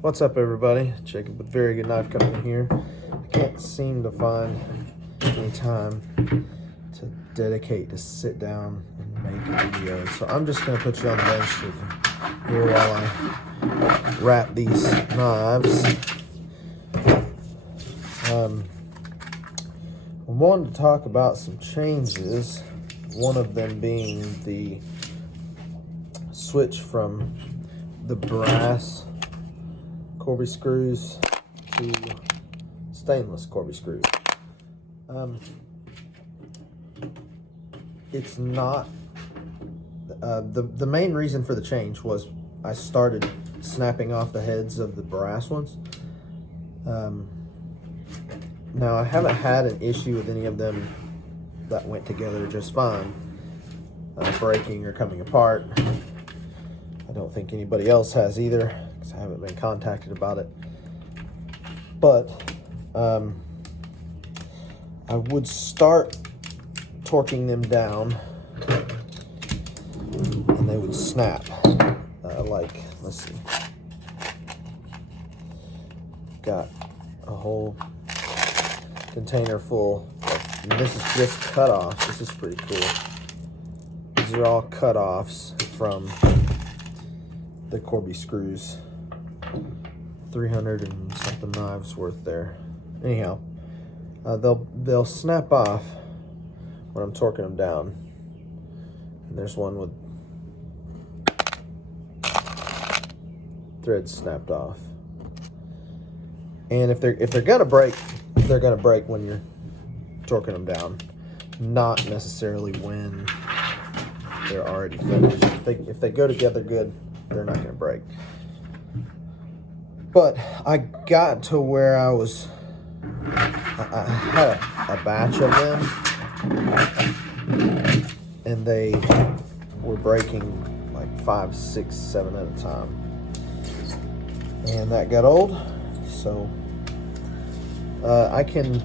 What's up, everybody? Jacob with Very Good Knife Company here. I can't seem to find any time to dedicate to sit down and make a video, so I'm just going to put you on the bench here while I wrap these knives. I wanted to talk about some changes, one of them being the switch from the brass Corby screws to stainless Corby screws. It's not the main reason for the change was I started snapping off the heads of the brass ones. Now I haven't had an issue with any of them that went together just fine, breaking or coming apart. I don't think anybody else has either, because I haven't been contacted about it. But I would start torquing them down and they would snap. Like, let's see. Got a whole container full. And this is just cut-offs. This is pretty cool. These are all cut-offs from the Corby screws. 300 and something knives worth there. Anyhow, they'll snap off when I'm torquing them down. And there's one with threads snapped off. And if they're gonna break, they're gonna break when you're torquing them down, not necessarily when they're already finished. If they go together good, they're not gonna break. But I got to where I had a batch of them, and they were breaking like 5, 6, 7 at a time. And that got old, so I can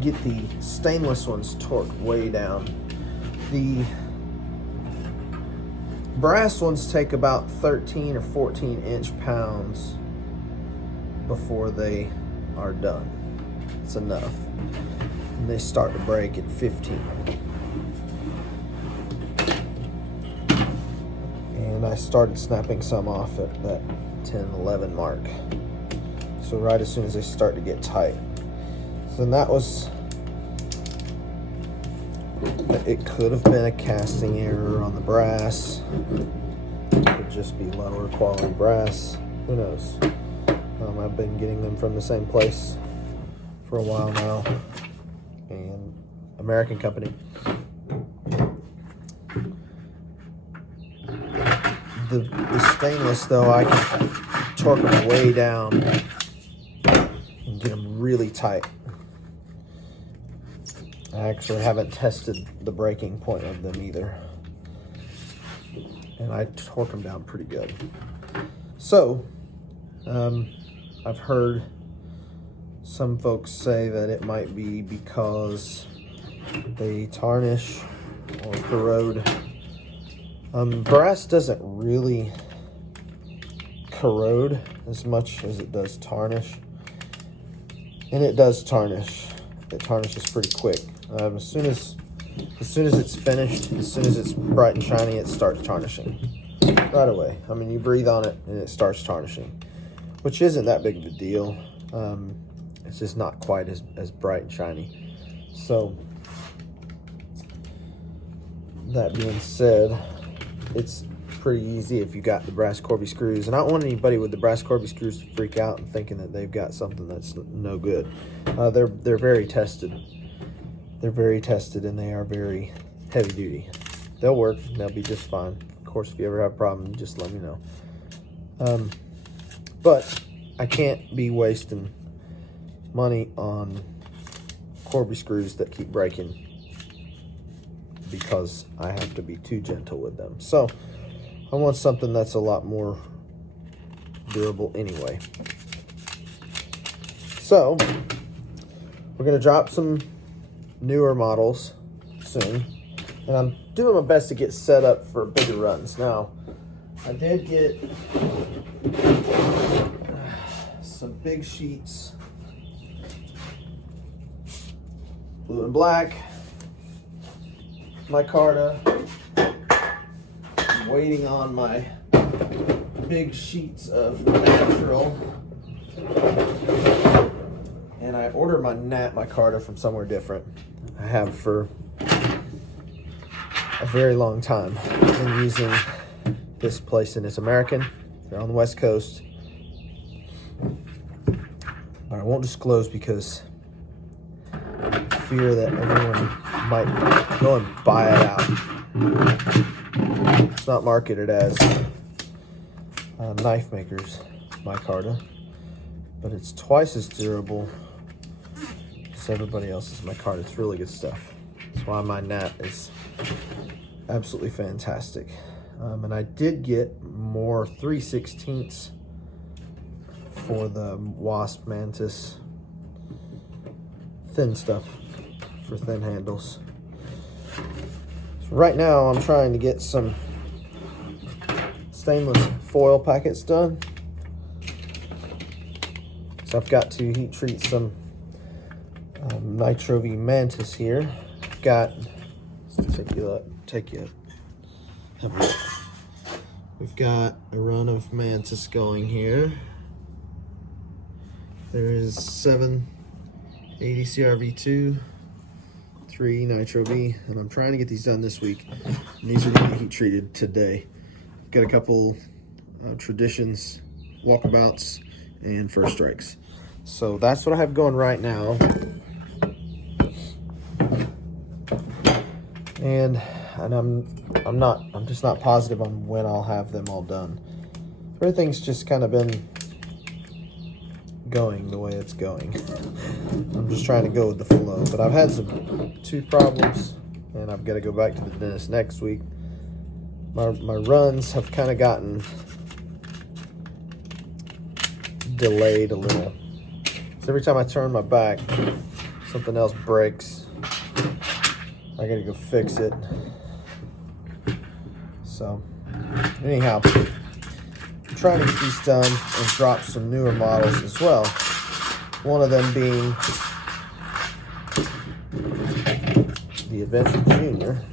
get the stainless ones torqued way down. The brass ones take about 13 or 14 inch-pounds before they are done. It's enough. And they start to break at 15. And I started snapping some off at that 10, 11 mark. So right as soon as they start to get tight. So that was, it could have been a casting error on the brass. It could just be lower quality brass. Who knows? I've been getting them from the same place for a while now, and American company. The stainless, though, I can torque them way down and get them really tight. I actually haven't tested the breaking point of them either. And I torque them down pretty good. So, I've heard some folks say that it might be because they tarnish or corrode. Brass doesn't really corrode as much as it does tarnish. And it does tarnish. It tarnishes pretty quick. As soon as it's finished, as soon as it's bright and shiny, it starts tarnishing right away. I mean, you breathe on it and it starts tarnishing, which isn't that big of a deal. It's just not quite as bright and shiny. So that being said, it's pretty easy if you got the brass Corby screws. And I don't want anybody with the brass Corby screws to freak out and thinking that they've got something that's no good. They're very tested. They're very tested, and they are very heavy duty. They'll work. They'll be just fine. Of course, if you ever have a problem, just let me know. But I can't be wasting money on Corby screws that keep breaking because I have to be too gentle with them. So I want something that's a lot more durable anyway. So we're gonna drop some newer models soon, and I'm doing my best to get set up for bigger runs. Now, I did get some big sheets, blue and black, micarta. I'm waiting on my big sheets of natural, and I ordered my micarta from somewhere different. I have for a very long time. I've been using this place, and it's American. They're on the West Coast. But I won't disclose because I fear that everyone might go and buy it out. It's not marketed as knife maker's micarta, but it's twice as durable as everybody else's micarta. It's really good stuff. That's why my gnat is absolutely fantastic. And I did get more 3/16 for the wasp mantis thin stuff for thin handles. So right now I'm trying to get some stainless foil packets done. So I've got to heat treat some Nitro V mantis here. I've got, let's take you up. Have a look. We've got a run of mantis going here. There is 7 80 CRV2, 3 Nitro V, and I'm trying to get these done this week. And these are going to be heat treated today. I've got a couple traditions, walkabouts, and first strikes. So that's what I have going right now. And I'm just not positive on when I'll have them all done. Everything's just kind of been going the way it's going. I'm just trying to go with the flow. But I've had some tooth problems, and I've got to go back to the dentist next week. My runs have kind of gotten delayed a little. So every time I turn my back, something else breaks. I gotta go fix it. So, anyhow, I'm trying to get these done and drop some newer models as well. One of them being the Adventure Junior.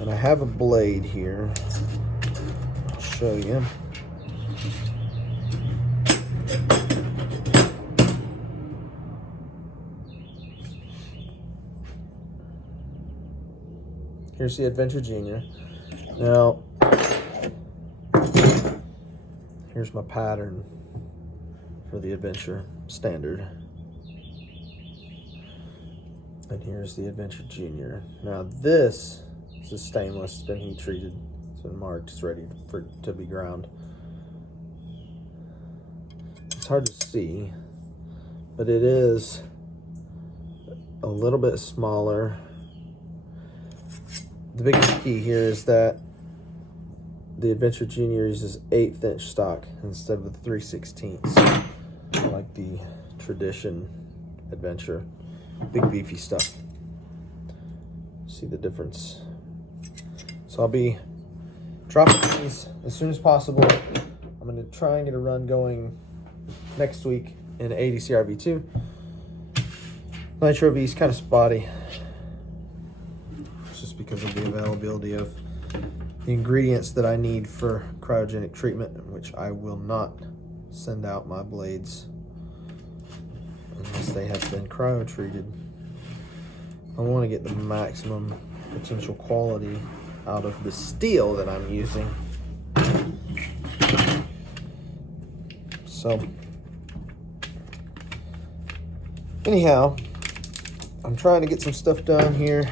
And I have a blade here. I'll show you. Here's the Adventure Junior. Now, here's my pattern for the Adventure Standard. And here's the Adventure Junior. Now this is a stainless, it's been heat treated, it's been marked, it's ready to be ground. It's hard to see, but it is a little bit smaller. The biggest key here is that the Adventure Junior uses 1/8 inch stock instead of the 3/16, like the Tradition Adventure. Big beefy stuff. See the difference? So I'll be dropping these as soon as possible. I'm going to try and get a run going next week in 80 CRV2. Nitro V is kind of spotty. Because of the availability of the ingredients that I need for cryogenic treatment, which I will not send out my blades unless they have been cryo treated. I want to get the maximum potential quality out of the steel that I'm using. So anyhow, I'm trying to get some stuff done here.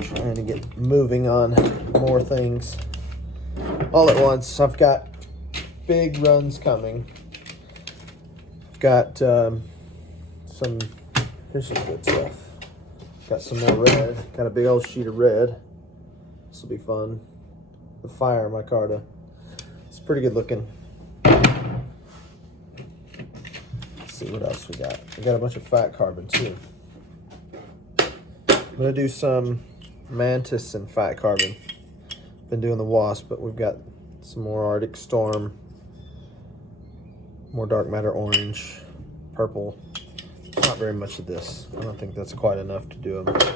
Trying to get moving on more things all at once. I've got big runs coming. I've got here's some good stuff. Got some more red. Got a big old sheet of red. This will be fun. The Fire micarta. It's pretty good looking. Let's see what else we got. We got a bunch of fat carbon too. I'm gonna do some mantis and fat carbon been doing the wasp, but we've got some more Arctic Storm, more dark matter orange, purple. Not very much of this. I don't think that's quite enough to do a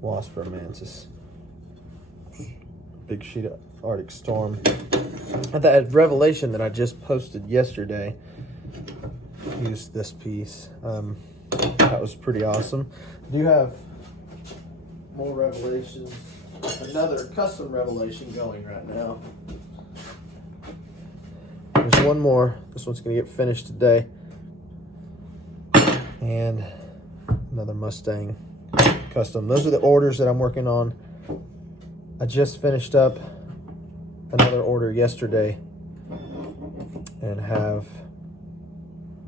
wasp or a mantis. Big sheet of Arctic Storm. And that Revelation that I just posted yesterday used this piece. That was pretty awesome. I do have more Revelations, another custom Revelation going right now. There's one more. This one's going to get finished today. And another Mustang custom. Those are the orders that I'm working on. I just finished up another order yesterday and have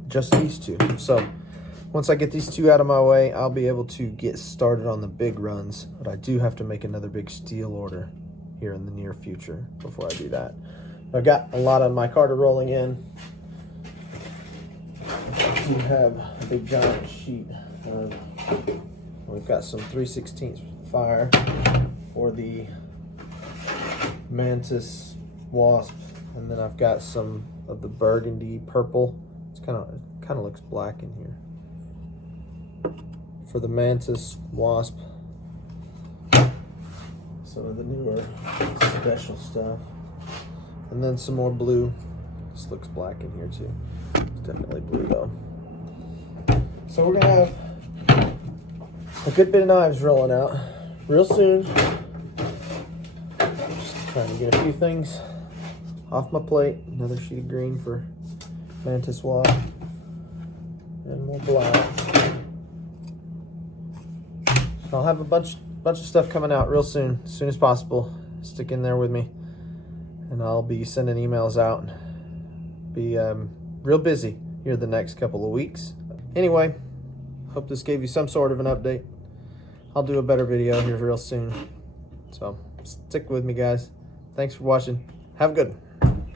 just these two. So once I get these two out of my way, I'll be able to get started on the big runs, but I do have to make another big steel order here in the near future before I do that. I've got a lot of micarta rolling in. I do have a big giant sheet of, we've got some 3/16 fire for the mantis wasp, and then I've got some of the burgundy purple. It kind of looks black in here for the mantis wasp. Some of the newer special stuff, and then some more blue. This looks black in here too. It's definitely blue though. So we're gonna have a good bit of knives rolling out real soon. Just trying to get a few things off my plate. Another sheet of green for mantis wasp, and more black. So I'll have a bunch of stuff coming out real soon, as soon as possible. Stick in there with me, and I'll be sending emails out. Be real busy here the next couple of weeks. Anyway, hope this gave you some sort of an update. I'll do a better video here real soon. So stick with me, guys. Thanks for watching. Have a good one.